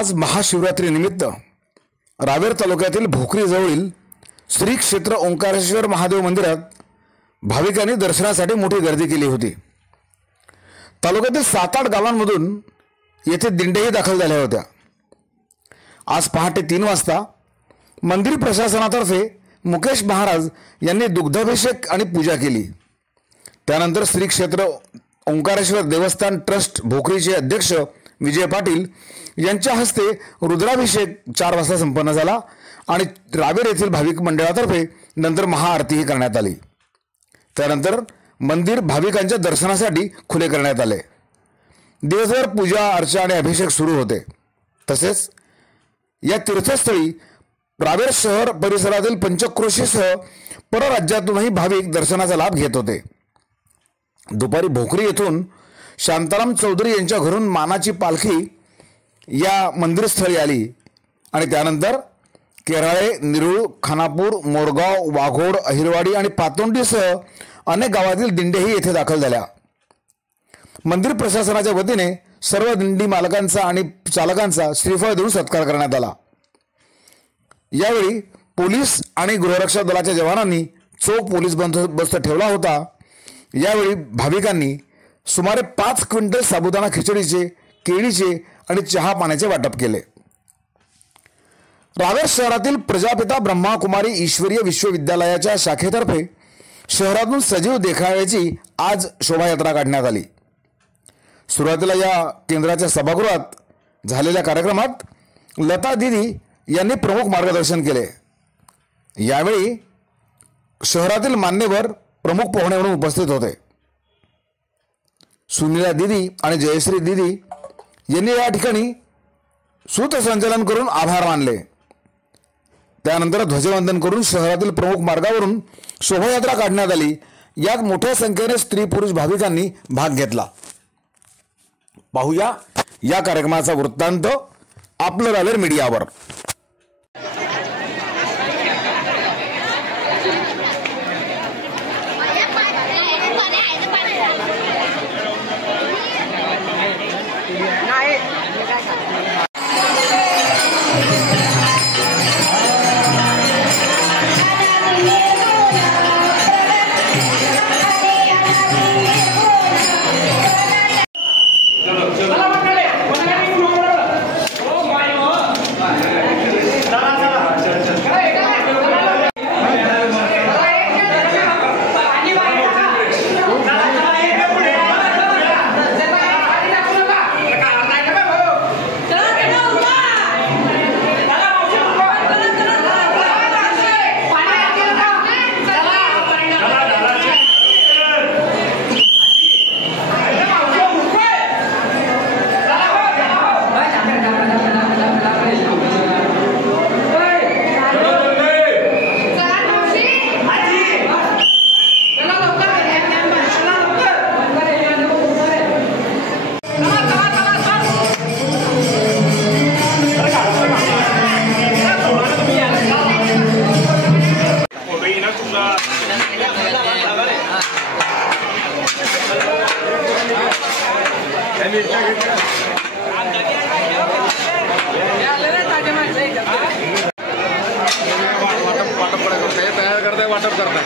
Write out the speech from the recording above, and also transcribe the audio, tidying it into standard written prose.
आज महाशिवरात्री निमित्त रावेर तालुक्यातील भोकरी जवळील श्री क्षेत्र ओंकारेश्वर महादेव मंदिरात भाविकांनी दर्शनासाठी मोठी गर्दी केली होती। तालुक्यातील 7-8 गावांमधून येथे दिंडेही दाखल झाल्या होत्या। आज पहाटे 3 वाजता मंदिर प्रशासनातर्फे मुकेश महाराज यांनी दुग्धाभिषेक आणि पूजा केली। त्यानंतर श्री क्षेत्र ओंकारेश्वर देवस्थान ट्रस्ट भोकरीचे अध्यक्ष विजय पाटील यांच्या हस्ते रुद्राभिषेक 4 वाजता संपन्न झाला आणि रावेर येथील भाविक मंडळातर्फे नंतर महाआरतीही करण्यात आली। त्यानंतर मंदिर भाविकांच्या दर्शनासाठी खुले करण्यात आले। दिवसभर पूजा अर्चा आणि अभिषेक सुरू होते। तसेच या तीर्थस्थळी रावेर शहर परिसरातील पंचक्रोशीसह परराज्यातूनही भाविक दर्शनाचा लाभ घेत होते। दुपारी भोकरी येथून शांताराम चौधरी यांच्या घरून मानाची पालखी या मंदिरस्थळी आली आणि त्यानंतर केराळे, निरुळ, खानापूर, मोरगाव, वाघोड, अहिरवाडी आणि पातोंडीसह अनेक गावातील दिंडेही येथे दाखल झाल्या। मंदिर प्रशासनाच्या वतीने सर्व दिंडी मालकांचा आणि चालकांचा श्रीफळ देऊन सत्कार करण्यात आला। यावेळी पोलीस आणि गृहरक्षक दलाच्या जवानांनी चोख पोलीस बंदोबस्त ठेवला होता। यावेळी भाविकांनी सुमारे 5 क्विंटल साबुदाणा खिचडीचे, केळीचे आणि चहा पाण्याचे वाटप केले। रावेर शहरातील प्रजापिता ब्रह्माकुमारी ईश्वरीय विश्वविद्यालयाच्या शाखेतर्फे शहरातून सजीव देखाव्याची आज शोभायात्रा काढण्यात आली। सुरुवातीला या केंद्राच्या सभागृहात झालेल्या कार्यक्रमात लता दीदी यांनी प्रमुख मार्गदर्शन केले। यावेळी शहरातील मान्यवर प्रमुख पाहुणे म्हणून उपस्थित होते। सुनीला दीदी आणि जयश्री दीदी यांनी या ठिकाणी सूतसंचालन करून आभार मानले। त्यानंतर ध्वजवंदन करून शहरातील प्रमुख मार्गावरून शोभायात्रा काढण्यात आली। यात मोठ्या संख्येने स्त्री पुरुष भाविकांनी भाग घेतला। पाहूया या कार्यक्रमाचा वृत्तांत आपलं रावेर मीडियावर। वाटप करताय